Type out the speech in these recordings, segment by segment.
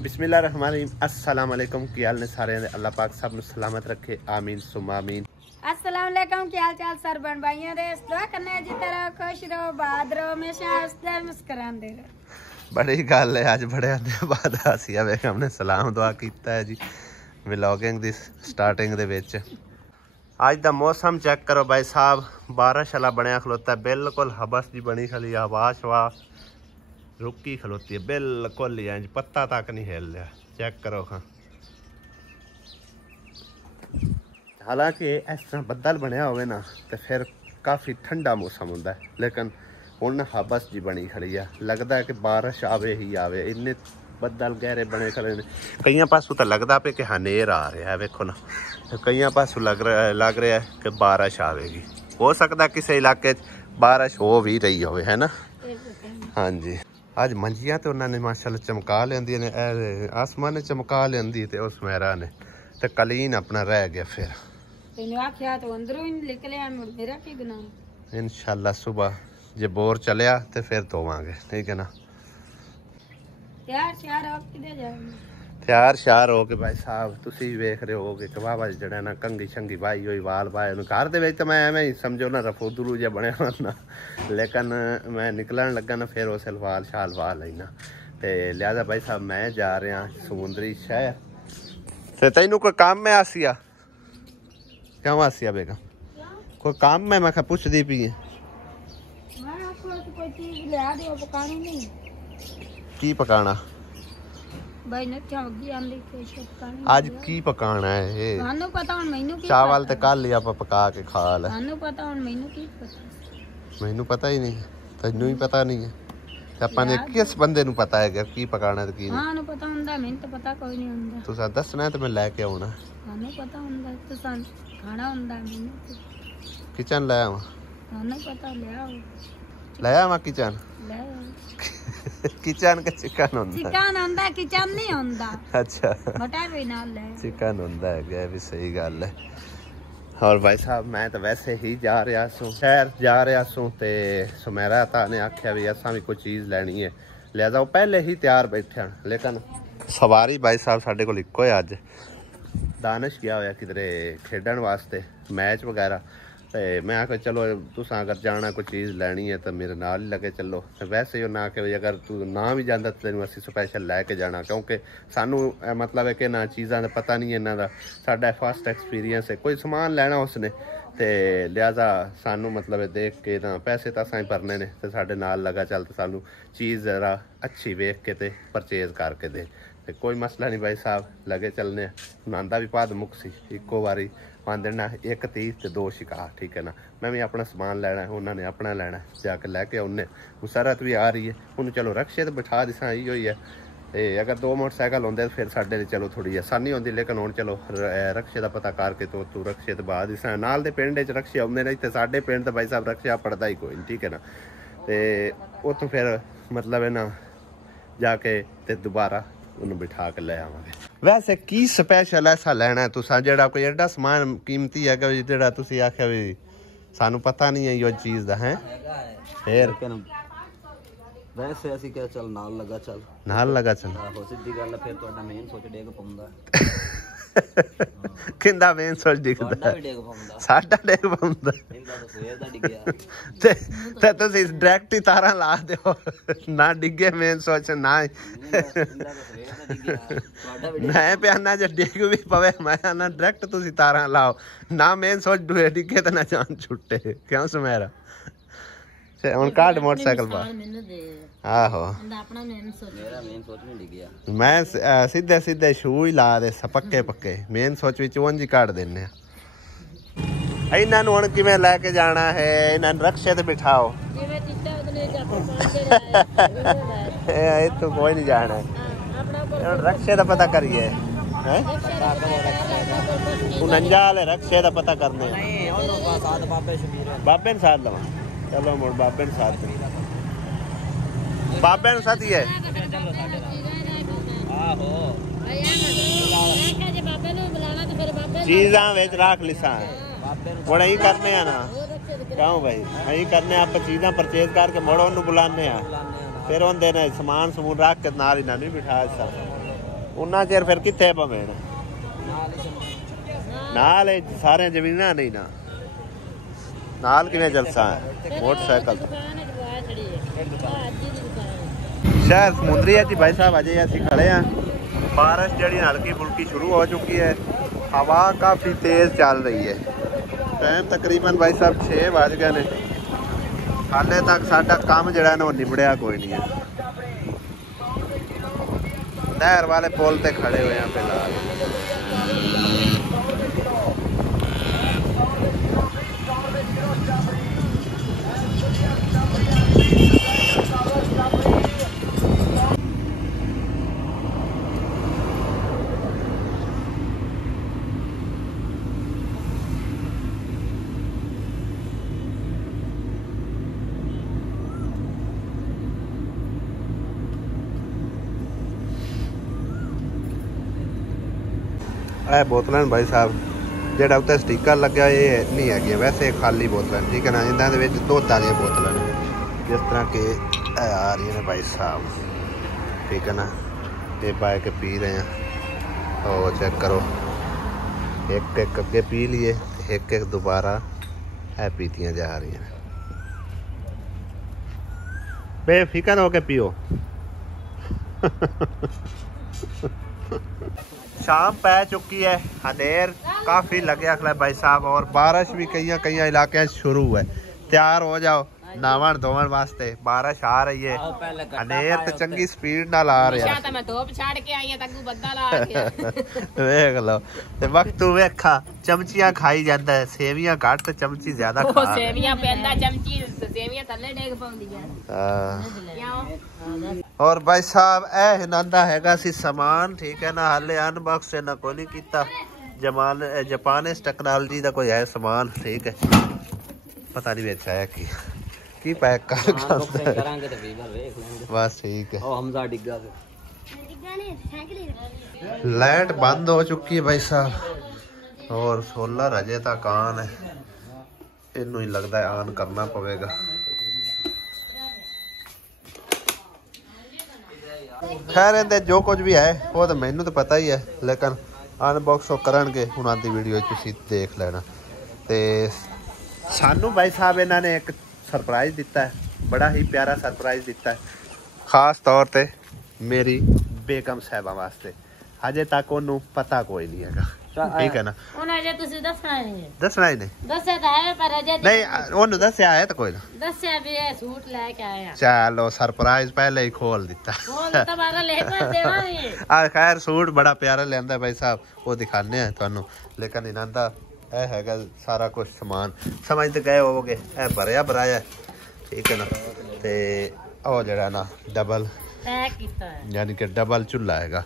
बिस्मिल्लाहिर्रहमानिर्रहीम अस्सलाम वालेकुम की हाल ने सारे अल्लाह पाक सब नु सलामत रखे आमीन सुम्मा आमीन। अस्सलाम वालेकुम की हाल चाल सर बन भाइयों रे दुआ करने जिते रहो खुश रहो बाद रहो हमेशा हंसते मुस्कुराते रहो। बड़ी गल है अज बड़े आने बाद आसिया बेगम ने सलाम दुआ कीता है जी व्लॉगिंग दी स्टार्टिंग दे विच। अज दा मौसम चेक करो भाई साहब, बारिश वाला बनया खलोता है, बिल्कुल हबस जी बनी खली, हवा शवा रुकी खलोती है बिल्कुल ही, इंज पत्ता तक नहीं हिल रहा। चेक करो हाँ, हालांकि इस तरह बदल बनया होवे ना तो फिर काफ़ी ठंडा मौसम होंदा है, लेकिन हुण हबस जी बनी खड़ी है, लगता है कि बारिश आवे ही आवे। इन्ने बदल गहरे बने खड़े ने, कई पासों तो लगता पे कि हनेर आ रहा है, वेखो ना, कई पासों लग रहा है कि बारिश आवेगी। हो सकता किसी इलाके बारिश हो भी रही हो, है ना। हाँ जी, अज मंजियां तो उन्होंने माशाल्लाह चमका लेंदी ने, आसमान ने चमका लेंदी ते उस मेरा ने ते कलीन अपना रह गया। फिर इंशाल्लाह सुबह जे बोर चलिया तो फिर धोवांगे, ठीक है ना। तैयार श्यार हो के भाई साहब तुसी वेख रहे हो कि वाह जड़ा ना कंघी शंघी बाई हुई वाल बाए घर दे तो मैं एवं ही समझो ना रफूदरू जहा बनया ना, लेकिन मैं निकलन लगा ना फिर उस वाल शाल वाह लेना तो लिहाजा भाई साहब मैं जा रहा समुंदरी शहर। तो तेनू कोई काम है आसिया? क्यों आसिया बेगम कोई काम है? मैं पुछदी पी की पकाना आज की पकाना है? चावल तो कल ही आप पका के खा ले। मैनू पता ही नहीं, तेनू ही पता नहीं है, अपने किस बंदे नू पता है की पकाना है की नहीं पता हुंदा। मैनू तो पता कोई नहीं हुंदा, तुसा दसना है तो मैं लेके आउणा। थानू पता हुंदा तुसा खाना हुंदा, मैनू किचन ले आवां? थानू पता ले आवां किचन? ले किचन का चिकन होंदा, चिकन होंदा किचन नहीं होंदा। अच्छा बटा भी नाल ले चिकन होंदा है, ये भी सही गल है। और भाई साहब मैं तो वैसे ही जा रहा सूँ, शहर जा रहा सूँ ते सुमेरा ता ने आख्या भी असा भी कोई चीज़ लैनी है, लिहाजा वो पहले ही तैयार बैठे हैं। लेकिन सवारी भाई साहब साढ़े को इको है, अज दानिश गया होया किधरे खेडन वास्ते मैच वगैरह, तो मैं आखिया चलो तुस अगर जाना कोई चीज़ लैनी है तो मेरे नाल ही लगे चलो। तो वैसे ही उन्हें आख्या अगर तू ना भी जाता तो तेन असी स्पैशल लैके जाना, क्योंकि सानू मतलब है कि ना चीज़ों का पता नहीं इन्हों का, साडा फर्स्ट एक्सपीरियंस है कोई समान लैना उसने, तो लिहाजा सानू मतलब देख के ना पैसे तो असा भरने ने, तो साडे नाल लगा चल तो सानू चीज़ ज़रा अच्छी वेख के ते परचेज करके दे। तो कोई मसला नहीं भाई साहब लगे चलने। नांदा भी पाद मुक सी इको बारी पाँच देना, एक 30 ते 2 शिकार, ठीक है ना। मैं भी अपना समान लैना है, उन्होंने अपना लैना है, जाके लैके आने। मुसरत भी आ रही है, उन्हें चलो रक्शे तो बिठा दिसा ही हुई है। अगर 2 मोटरसाइकिल होंगे तो फिर साढ़े चलो थोड़ी आसानी होती, लेकिन हुण चलो रक्शे का पता करके तो तू रक्शे तो बाद दिसा नाल दे पिंड च रक्शे आते हैं, तो साढ़े पिंड तो भाई साहब रक्शा पड़ता ही कोई नहीं, ठीक है ना। तो उतों फिर मतलब है ना जाके तो दोबारा उन्हें बिठा के ले आवांगे। वैसे की स्पैशल ऐसा लेना है तुसा जेड़ा कोई एडा समान कीमती है कि जेड़ा तुसी आख्या भी सानू पता नहीं है यो चीज़ दा है? फिर वैसे असि क्या चल नाल लगा चल, नाल लगा चल हो सीधी गल फिर तुहाडा मेन सोच डेग पाउंदा। किंदा मेन सोच डिगदा? तुहाडा भी डेग पाउंदा, साडा डेग पाउंदा। इंदा तो सवेर दा डिगया ते तुसी डायरेक्ट ही तारा ला दियो ना डिगे मेन सोच ना मैं प्याना जो डिग भी पवे, मैं आना डायरेक्ट तुसी तारा लाओ ना मेन सोच डिगे तो ना जान छुट्टे। क्यों सुमेरा हुण काट मोटरसाइकिल पा आहो मेरा मेन सोच नहीं डिगया, मैं सीधे सीधे शू ही ला दे पक्के पक्के मेन सोच विच उंज ही काट देने। इन्हां नूं हुण किवें लैके जाना है? इन्हां नूं रक्शे ते बिठाओ, तो कोई नहीं जाना है, रक्शे का पता करिए 49 वाले रक्शे का पता करने बाबे ने साथ लवा। चलो मुड़ बाबे ने साथ बाबे ने साथ ही है चीज़ा विच रख लिसा बड़ा ही करने ना। क्यों भाई अं करने आप चीज़ा परचेज करके मुड़ ओनू बुलाने, फिर होंगे ने समान समून रख के नाल ही ना नहीं बिठा सा। ਉਹਨਾਂ ਚਿਰ ਫਿਰ ਕਿੱਥੇ ਭਵੇਂ ਨਾਲ ਸਾਰੇ ਜ਼ਮੀਨਾਂ ਨਹੀਂ ਨਾ ਨਾਲ ਕਿਵੇਂ ਜਲਸਾ ਹੈ ਮੋਟਰਸਾਈਕਲ शहर समुद्री है जी भाई साहब अजय असं खड़े हैं बारिश जड़ी हल्की फुल्की शुरू हो चुकी है हवा काफ़ी तेज़ चल रही है टाइम तकरीबन भाई साहब 6 बज गए ने हाले तक साडा काम जड़ा ना निबड़िया कोई नहीं है नहर वाले पुल ते खड़े हुए हैं फिलहाल ਇਹ ਬੋਤਲਾਂ ਭਾਈ ਸਾਹਿਬ ਜਿਹੜਾ ਉੱਤੇ ਸਟicker ਲੱਗਿਆ ਇਹ ਨਹੀਂ ਹੈਗੀ ਵੈਸੇ ਖਾਲੀ ਬੋਤਲਾਂ ਠੀਕ ਹੈ ਨਾ ਇਹਨਾਂ ਦੇ ਵਿੱਚ ਦੁੱਧ ਵਾਲੀਆਂ ਬੋਤਲਾਂ ਨੇ ਜਿਸ ਤਰ੍ਹਾਂ ਕਿ ਇਹ ਆ ਰਹੀਆਂ ਨੇ ਭਾਈ ਸਾਹਿਬ ਠੀਕ ਹੈ ਨਾ ਇਹ ਪਾ ਕੇ ਪੀ ਰਹੇ ਆ ਉਹ ਚੈੱਕ ਕਰੋ ਇੱਕ ਇੱਕ ਅੱਗੇ ਪੀ ਲਈਏ ਇੱਕ ਇੱਕ ਦੁਬਾਰਾ ਇਹ ਪੀਤੀਆਂ ਜਾ ਰਹੀਆਂ ਨੇ ਬੇਫਿਕਰ ਹੋ ਕੇ ਪੀਓ शाम पै चुकी है अंधेर काफी लगे खड़ा भाई साहब और बारिश भी कई इलाके शुरू है तैयार हो जाओ नावन धोवन वास्ते बारिश आ रही है अंधेर ते चंगी स्पीड नाल आ रहा है मैं धूप छाड़ के आई तक बदल आ गया देख लो ते वक्त तू वेखा चमचियां खाई जांदा है सेवियां घट ते चमची ज्यादा खा सेवियां पैंदा चमची सेवियां थल्ले डेग पाउंदी है और भाई साहब ए हिनांदा हैगा सी सामान ठीक है ना हाले अनबॉक्स ना कोई नहीं कीता जापानिस टेक्नोलॉजी दा कोई है सामान ठीक है पता नहीं बेचा है की पैक कर करांगे ते वीवर देख लेंगे बस ठीक है ओ हमजा डिग्गा लाइट बंद हो चुकी है भाई साहब और सोलर अजे तक ऑन है इनू ही लगता है ऑन करना पवेगा खैर इहदे जो कुछ भी है वो तो मैनू तो पता ही है लेकिन अनबॉक्स करनगे हुण आंदी वीडियो तुसीं देख लेना ते सानू भाई साहब इन्होंने एक सरप्राइज दिता है बड़ा ही प्यारा सरप्राइज दिता है खास तौर पे मेरी बेगम साहबा वास्ते अजे तक उन्होंने पता कोई नहीं है ठीक है ना दसना ही नहीं पर अजे नहीं उन्होंने दसिया है तो कोई ना दसिया भी है सूट लेके आया चलो सरप्राइज पहले ही खोल दिता खैर सूट बड़ा प्यारा लिया भाई साहब वो दिखाने हैं तुहानू लेकिन इन्हां दा ਇਹ ਹੈਗਾ ਸਾਰਾ ਕੁਝ ਸਮਾਨ ਸਮਝ ਤੇ ਗਏ ਹੋਵੋਗੇ ਇਹ ਭਰਿਆ ਭਰਾਇਆ ਠੀਕ ਹੈ ਨਾ ਤੇ ਉਹ ਜਿਹੜਾ ਨਾ ਡਬਲ ਪੈਕ ਕੀਤਾ ਹੈ ਯਾਨੀ ਕਿ ਡਬਲ ਚੁੱਲ੍ਹਾ ਹੈਗਾ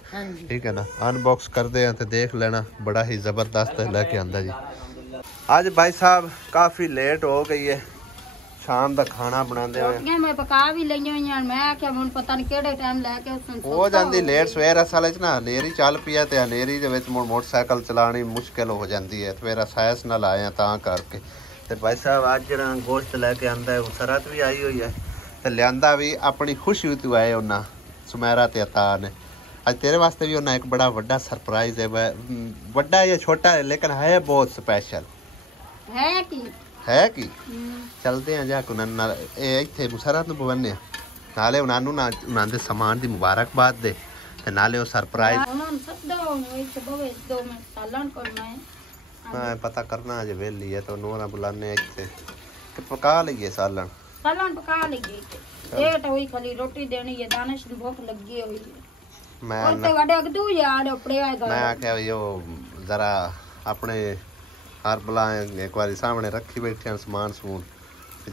ਠੀਕ ਹੈ ਨਾ ਅਨਬਾਕਸ ਕਰਦੇ ਆ ਤੇ ਦੇਖ ਲੈਣਾ ਬੜਾ ਹੀ ਜ਼ਬਰਦਸਤ ਲੈ ਕੇ ਆਂਦਾ ਜੀ ਅੱਜ ਭਾਈ ਸਾਹਿਬ ਕਾਫੀ ਲੇਟ ਹੋ ਗਈ ਹੈ शाम का खाना बनाते हुए मैं पका भी लई होई मैं आख्या हुन पता नहीं केड़े टाइम लेके हो जांदी लेट सवेर असल च ना हनेरी चल पिया ते हनेरी दे विच मोटरसाइकिल चलानी मुश्किल हो जाती है फिर असाइस नाल आए तां करके ते भाई साहब अज जरा गोश्त लेके आंदा है सरहद भी आई हुई है ते लियांदा भी अपनी खुशी तो आए उन्हां सुमेरा ते अता ने आज तेरे वास्ते भी उन्हां एक बड़ा वड्डा सरप्राइज है वड्डा या छोटा है लेकिन है बहुत स्पेशल है कि चलते हैं जाके इत्थे मुसरत नूं पवन्ने नाले उन्हां दे समान दी मुबारकबाद दे ते नाले ओ सरप्राइज पता करना अजे वेली है तो नूरा बुलाने इत्थे ते पका लईए सालन पका लईए लेट होई खाली रोटी देनी है दानिश नूं भूख लगी होई मैं ते वडे अगदू यार अपड़े आए मैं आख्या यो जरा अपने हर बला एक बार सामने रखी बैठे हैं समान समून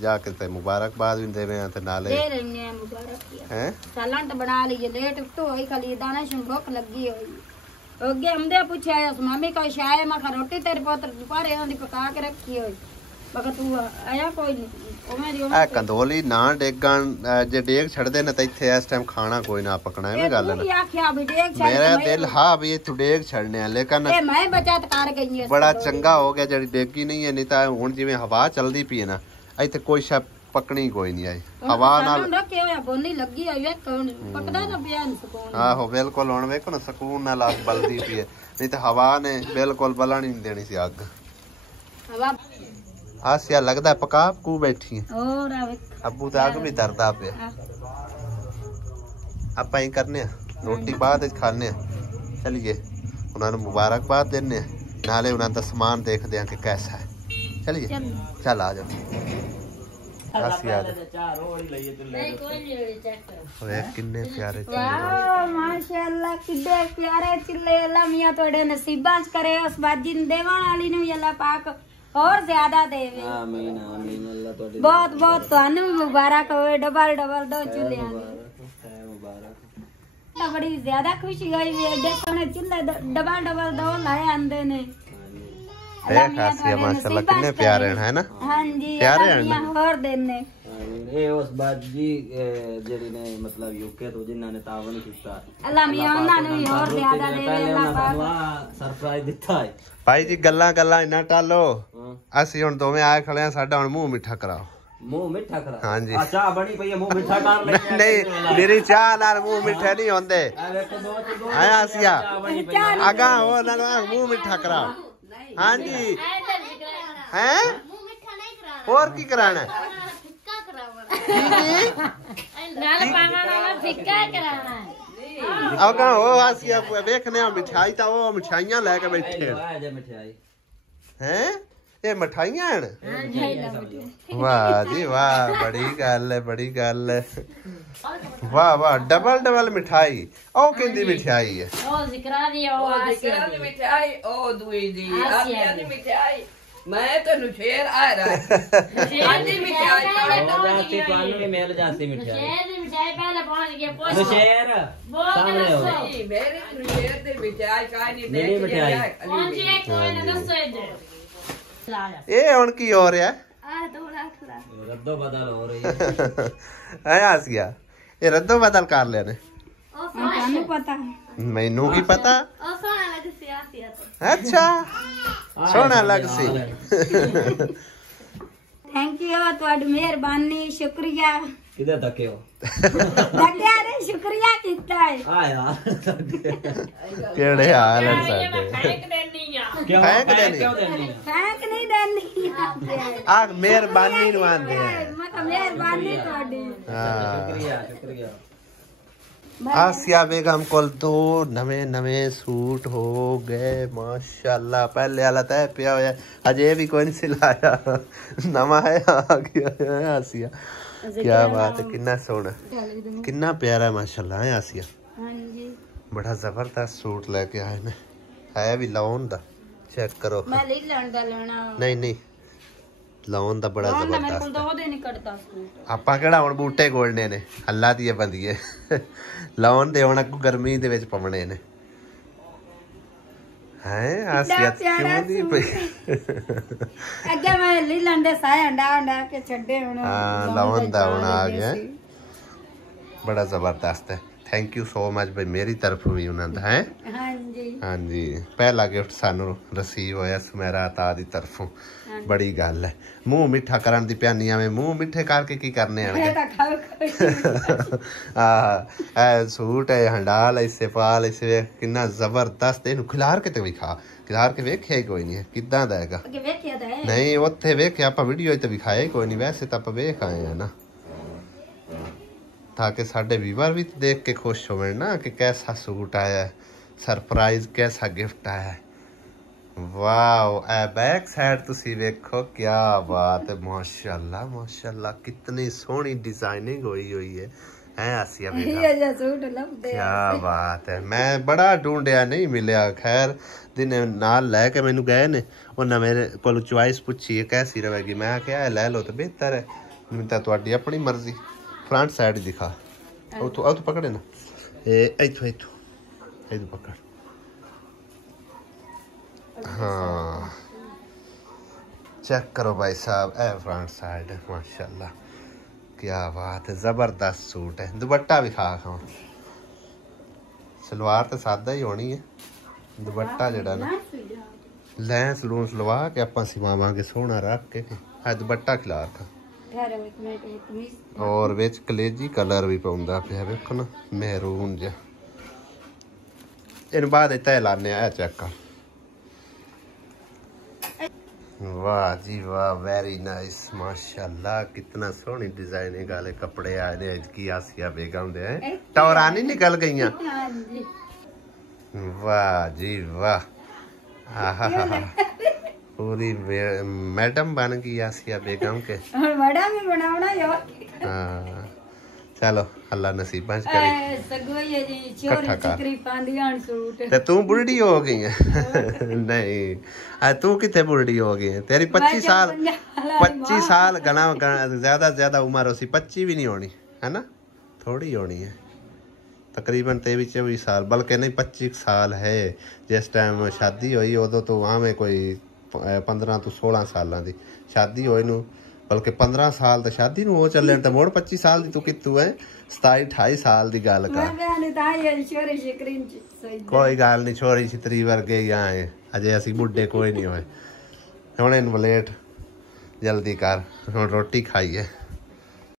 जाके ते मुबारकबाद भी देवे हैं ते नाले दे रहे हैं मुबारक हैं सालन तो बना लिए लेट तो होई खाली दाना शुन भूख लगी होई ओगे हमदे पूछा मामी का शाय मा खा रोटी तेरे पुत्र दुपहरे आंदी पका के रखी होई मगर तू आया कोई नहीं आ कंदोली ना डेगन जे डेग छड़दे ने ते इथे इस टाइम खाना कोई ना पकना है गल ना आख्या भी डेग छड़ मेरा दिल हां भी तू डेग छड़ने लेकिन ए मैं बचत कर गई है बड़ा चंगा हो गया जड़ी डेगी नहीं है नहीं ता हुन जिवें हवा चलदी पई है ना इथे कोई शब ਪੱਕਣੀ ਕੋਈ ਨਹੀਂ ਆਈ ਹਵਾ ਨਾਲ ਰੱਖੇ ਹੋਇਆ ਬੋਨੀ ਲੱਗੀ ਹੋਈ ਵੇਖ ਹੁਣ ਪੱਕਦਾ ਤਾਂ ਪਿਆ ਨਹੀਂ ਸਕੂਨ ਆਹੋ ਬਿਲਕੁਲ ਹੁਣ ਵੇਖੋ ਨਾ ਸਕੂਨ ਨਾਲ ਅੱਗ ਬਲਦੀ ਪਈ ਹੈ ਨਹੀਂ ਤਾਂ ਹਵਾ ਨੇ ਬਿਲਕੁਲ ਬਲਣ ਹੀ ਨਹੀਂ ਦੇਣੀ ਸੀ ਅੱਗ ਹਵਾ ਆਸਿਆ ਲੱਗਦਾ ਪਕਾ ਕੂ ਬੈਠੀ ਹੈ ਹੋਰ ਆਵੇ ਅੱਬੂ ਤਾਂ ਅੱਗ ਵੀ ਦਰਦਾ ਪਿਆ ਆਪਾਂ ਹੀ ਕਰਨੇ ਆ ਰੋਟੀ ਬਾਅਦ ਵਿੱਚ ਖਾਣੇ ਆ ਚਲੀਏ ਉਹਨਾਂ ਨੂੰ ਮੁਬਾਰਕਬਾਦ ਦਿੰਨੇ ਆ ਨਾਲੇ ਉਹਨਾਂ ਦਾ ਸਮਾਨ ਦੇਖਦੇ ਆ ਕਿ ਕੈਸਾ ਹੈ ਚਲੀਏ ਚੱਲ ਆ ਜਾਓ ਆਸਿਆ ਵੇਖ ਕਿੰਨੇ ਪਿਆਰੇ ਵਾਹ ਮਾਸ਼ਾਅੱਲਾ ਕਿੱਡੇ ਪਿਆਰੇ ਚਿੱਲੇ ਅੱਲਾ ਮੀਆਂ ਤੁਹਾਡੇ ਨਸੀਬਾਂ ਚ ਕਰੇ ਉਸ ਬਾਜੀ ਨੂੰ ਦੇਵਾਂ ਵਾਲੀ ਨੂੰ ਵੀ ਅੱਲਾ ਪਾਕ ਹੋਰ ਜ਼ਿਆਦਾ ਦੇਵੇ ਆਮੀਨ ਆਮੀਨ ਅੱਲਾ ਤੁਹਾਡੀ ਬਹੁਤ ਬਹੁਤ ਤੁਹਾਨੂੰ ਵੀ ਮੁਬਾਰਕ ਹੋਵੇ ਡਬਲ ਡਬਲ ਦੋ ਚੁੱਲਿਆਂ ਦੀ ਤਾਂ ਬੜੀ ਜ਼ਿਆਦਾ ਖੁਸ਼ੀ ਹੋਈ ਵੀ ਐਡੇ ਸੋਹਣੇ ਚੁੱਲੇ ਡਬਲ ਡਬਲ ਦੋ ਲਾਏ ਆਂਦੇ ਨੇ ਦੇਖ ਆਸਿਆ ਮਾਸ਼ਾਅੱਲਾ ਕਿੰਨੇ ਪਿਆਰੇ ਹੈ ਨਾ ਹਾਂਜੀ ਪਿਆਰੇ ਅੱਲਾ ਹਨ ਹੋਰ ਦੇਨੇ ਇਹ ਉਸ ਬਾਜੀ ਜਿਹੜੀ ਨੇ ਮਤਲਬ ਯੂਕੇ ਤੋਂ ਜਿਨ੍ਹਾਂ ਨੇ ਤਾਵਨ ਕੀਤਾ ਅੱਲਾ ਮੀਆਂ ਉਹਨਾਂ ਨੂੰ ਵੀ ਹੋਰ ਜ਼ਿਆਦਾ ਦੇਵੇ ਅੱਲਾ ਪਾਕ ਸਰਪ੍ਰਾਈਜ਼ ਦਿੱਤਾ ਹੈ ਭਾਈ ਜੀ ਗੱਲਾਂ ਇੰਨਾ ਟਾਲੋ ਅਸੀਂ ਹੁਣ ਦੋਵੇਂ ਆਏ ਖੜੇ ਆ ਸਾਡਾ ਹੁਣ ਮੂੰਹ ਮਿੱਠਾ ਕਰਾਓ ਮੂੰਹ ਮਿੱਠਾ ਕਰਾ ਹਾਂਜੀ ਆ ਚਾਹ ਬਣੀ ਪਈ ਹੈ ਮੂੰਹ ਮਿੱਠਾ ਕਰ ਲੈ ਨਹੀਂ ਮੇਰੀ ਚਾਹ ਨਾਲ ਮੂੰਹ ਮਿੱਠੇ ਨਹੀਂ ਹੁੰਦੇ ਆਇਆ ਆਸਿਆ ਅਗਾ ਉਹ ਨਾਲ ਮੂੰਹ ਮਿੱਠਾ ਕਰਾਓ ਹਾਂਜੀ ਹੈ ਹੋਰ ਕੀ ਕਰਾਣਾ ਅਗਾ ਉਹ ਆਸਿਆ ਵੇਖਨੇ ਆ ਮਿਠਾਈ ਤਾਂ ਉਹ ਮਿਠਾਈਆਂ ਲੈ ਕੇ ਬੈਠੇ ਹੈ ਇਹ ਮਠਾਈਆਂ ਹਨ ਵਾਹ ਜੀ ਵਾਹ ਬੜੀ ਗੱਲ ਹੈ ਵਾਹ ਡਬਲ ਮਿਠਾਈ ਉਹ ਕਿੰਦੀ ਮਿਠਾਈ ਹੈ ਉਹ ਜ਼ਿਕਰਾ ਦੀ ਉਹ ਮਿਠਾਈ ਉਹ ਦੂਈ ਦੀ ਆਸਿਆ ਦੀ ਮਿਠਾਈ ਮੈਂ ਤੈਨੂੰ ਸ਼ੇਰ ਆ ਰਹਾ ਆਦੀ ਮਿਠਾਈ ਜਾਤੀ ਤੁਹਾਨੂੰ ਵੀ ਮਿਲ ਜਾਤੀ ਮਿਠਾਈ ਸ਼ੇਰ ਦੀ ਮਿਠਾਈ ਪਹਿਲੇ ਪਹੁੰਚ ਗਿਆ ਪੁੱਛ ਸ਼ੇਰ ਸਾਹਮਣੇ ਹੋ ਨਹੀਂ ਮੇਰੇ ਨੂੰ ਸ਼ੇਰ ਦੀ ਮਿਠਾਈ ਕਾਈ ਨਹੀਂ ਮੇਰੀ ਮਿਠਾਈ ਪਹੁੰਚ ਗਿਆ ਕੋਈ ਨਾ ਦੱਸੋ ਇੱਧਰ ਇਹ ਹੁਣ ਕੀ ਹੋ ਰਿਹਾ ਆ ਥੋੜਾ ਰੱਦੋ ਬਦਲ ਹੋ ਰਹੀ ਹੈ ਐ ਆਸਿਆ ਇਹ ਰੱਦੋ ਬਦਲ ਕਰ ਲਿਆ ਨੇ ਤੁਹਾਨੂੰ ਪਤਾ ਮੈਨੂੰ ਕੀ ਪਤਾ ਉਹ ਸੋਹਣਾ ਲੱਗ ਸਿਆਸੀ ਅੱਛਾ ਸੋਹਣਾ ਲੱਗ ਸੀ ਥੈਂਕ ਯੂ ਤੁਹਾਡੀ ਮਿਹਰਬਾਨੀ ਸ਼ੁਕਰੀਆ ਕਿਧਰ ਤੱਕੇ ਹੋ ਲੱਗਿਆ ਨੇ ਸ਼ੁਕਰੀਆ ਕੀਤਾ ਹੈ ਆ ਯਾਰ ਕਿਹੜੇ ਹਾਲ ਹਨ ਸਾਡੇ ਫੈਂਕ ਦੇਣੀ ਆ ਕਿਉਂ ਕਿਉਂ ਦੇਣੀ ਫੈਂਕ ਨਹੀਂ ਦੇਣੀ ਆ ਮਿਹਰਬਾਨੀ ਨੂੰ ਆਂਦੇ ਆ ਮੈਂ ਤਾਂ ਮਿਹਰਬਾਨੀ ਤੁਹਾਡੀ ਹਾਂ ਸ਼ੁਕਰੀਆ आसिया बेगम कोल दो नवे सूट हो गए माशाल्लाह पहले वाला तय पिया होया अजे भी कोई नहीं सिलाया नवा है आ गया है आसिया क्या बात है कितना सोहना कितना प्यारा माशाल्लाह है आसिया हां जी बड़ा जबरदस्त सूट लेके आए ने है भी लॉन दा चेक करो मैं ले लेना नहीं ਲਾਉਣ ਦਾ ਬੜਾ ਮੇਰੇ ਕੋਲ ਜ਼ਬਰਦਸਤ ਤਾਂ ਉਹਦੇ ਨਹੀਂ ਕੱਟਦਾ ਸੂਟ ਆਪਾਂ ਕਿਹੜਾ ਹੁਣ ਬੂਟੇ ਗੋਲਣੇ ਨੇ ਅੱਲਾ ਦੀ ਬੰਦੀਏ ਲਾਉਣ ਦੇ ਹੁਣ ਅੱਗੋਂ ਗਰਮੀ ਦੇ ਵਿੱਚ ਪਵਣੇ ਨੇ ਹੈ ਆਸਿਆ ਕਿਉਂ ਦੀ ਪਈ ਅੱਗੇ ਮੈਂ ਲੈ ਲੈਂਦੇ ਸਾਇ ਅੰਡਾ ਕੇ ਛੱਡੇ ਹੁਣ ਹਾਂ ਲਾਉਣ ਦਾ ਹੁਣ ਆ ਗਿਆ ਬੜਾ ਜ਼ਬਰਦਸਤ ਹੈ ਥੈਂਕ ਯੂ ਸੋ ਮਚ ਬਈ ਮੇਰੀ ਤਰਫੋਂ ਵੀ ਉਹਨਾਂ ਦਾ ਹੈ ਹਾਂਜੀ ਪਹਿਲਾ ਗਿਫਟ ਸਾਨੂੰ ਰਿਸੀਵ ਹੋਇਆ ਸੁਮੇਰਾ ਤਾ ਦੀ ਤਰਫੋਂ ਬੜੀ ਗੱਲ ਹੈ ਮੂੰਹ ਮਿੱਠਾ ਕਰਨ ਦੀ ਪਿਆਨੀਆਂ ਵਿੱਚ ਮੂੰਹ ਮਿੱਠੇ ਕਰਕੇ ਕੀ ਕਰਨੇ ਆਣਗੇ ਆਹ ਸੂਟ ਹੈ ਹੰਡਾਲ ਇਸੇ ਪਾਲ ਇਸੇ ਕਿੰਨਾ ਜ਼ਬਰਦਸਤ ਇਹਨੂੰ ਖਿਲਾਰ ਕੇ ਤੇ ਵਿਖਾ ਖਿਲਾਰ ਕੇ ਵੇਖਿਆ ਹੀ ਕੋਈ ਨਹੀਂ ਕਿੱਦਾਂ ਦਾ ਹੈਗਾ ਨਹੀਂ ਉੱਥੇ ਵੇਖਿਆ ਆਪਾਂ ਵੀਡੀਓ ਤੇ ਵਿਖਾਇਆ ਹੀ ਕੋਈ ਨਹੀਂ ਵੈਸੇ ਤਾਂ ਆਪਾਂ ਵੇਖ ਆਏ ਆ ਨਾ ताकि साढ़े व्यूअर भी देख के खुश हो ना कि कैसा सूट आया है सरप्राइज कैसा गिफ्ट आया है वाओ ए बैक साइड तुसी देखो क्या बात है माशाल्लाह कितनी सोहनी डिजाइनिंग हुई है आसिया क्या बात है मैं बड़ा ढूंढिया नहीं मिलिया खैर दिन नाल लैके मैनू गए ने उन्हें मेरे को चॉइस पूछी है कैसी रहेगी मैं क्या लै लो तो बेहतर है मैं तो तुहाडी अपनी मर्जी फ्रंट साइड दिखा तो पकड़े ना इथो पकड़ हाँ चेक करो भाई साहब ए फ्रंट साइड माशाल्लाह क्या बात है जबरदस्त सूट है दुपट्टा भी खा सलवार तो सादा ही होनी है दुपट्टा जड़ा ना लैंस लूंस लवा के आप सिवावांगे सोहना रख के दुपट्टा खिला रखा ਠਹਿਰੋ ਇੱਕ ਮਿੰਟ ਇੱਕ ਮਿੰਟ ਔਰ ਵਿੱਚ ਕਲੇਜੀ ਕਲਰ ਵੀ ਪਾਉਂਦਾ ਪਿਆ ਵੇਖੋ ਨਾ ਮਹਿਰੂਨ ਜਿਹਾ ਇਹਨੂੰ ਬਾਅਦ ਇੱਥੇ ਲਾਣੇ ਆ ਚੈੱਕ ਕਰ वाह जी वाह वेरी नाइस माशाल्लाह कितना सोहनी डिजाइनिंग वाले कपड़े आए ने आज की आसिया बेगम दे हैं टौरानी निकल गई वाह जी वाह आहा पूरी मैडम बन गई आसिया बेगम के मैडम ही बनावना यार हाँ चलो अल्लाह नसीबां च करे सगोई जी छोरी चिकरी पांदी आन सूट ते तू बुढ़ी हो गई है नहीं तू कितने बुढ़ी हो गई है तेरी 25 साल गना ज्यादा से ज्यादा उम्र हो सी 25 भी नहीं होनी है ना थोड़ी होनी है तकरीबन 23-24 साल बल्कि नहीं 25 साल है जिस टाइम शादी हुई उदों तो वहाँ में कोई 15 तो 16 साल की शादी होई नू बल्कि 15 साल तो शादी ਨੂੰ ਹੋ ਚੱਲੇ ਤੇ ਮੋੜ 25 ਸਾਲ ਦੀ ਤੂੰ ਕਿੱਥੋਂ ਹੈ 27-28 ਸਾਲ ਦੀ ਗੱਲ ਕਰ ਕੋਈ ਗੱਲ ਨਹੀਂ ਛੋਰੀ ਛਿਤਰੀ ਵਰਗੇ ਹੀ ਆਏ ਅਜੇ ਅਸੀਂ ਬੁੱਢੇ ਕੋਈ ਨਹੀਂ ਹੋਏ ਹੁਣ ਇਹਨੂੰ ਲੇਟ ਜਲਦੀ ਕਰ ਹੁਣ ਰੋਟੀ ਖਾਈਏ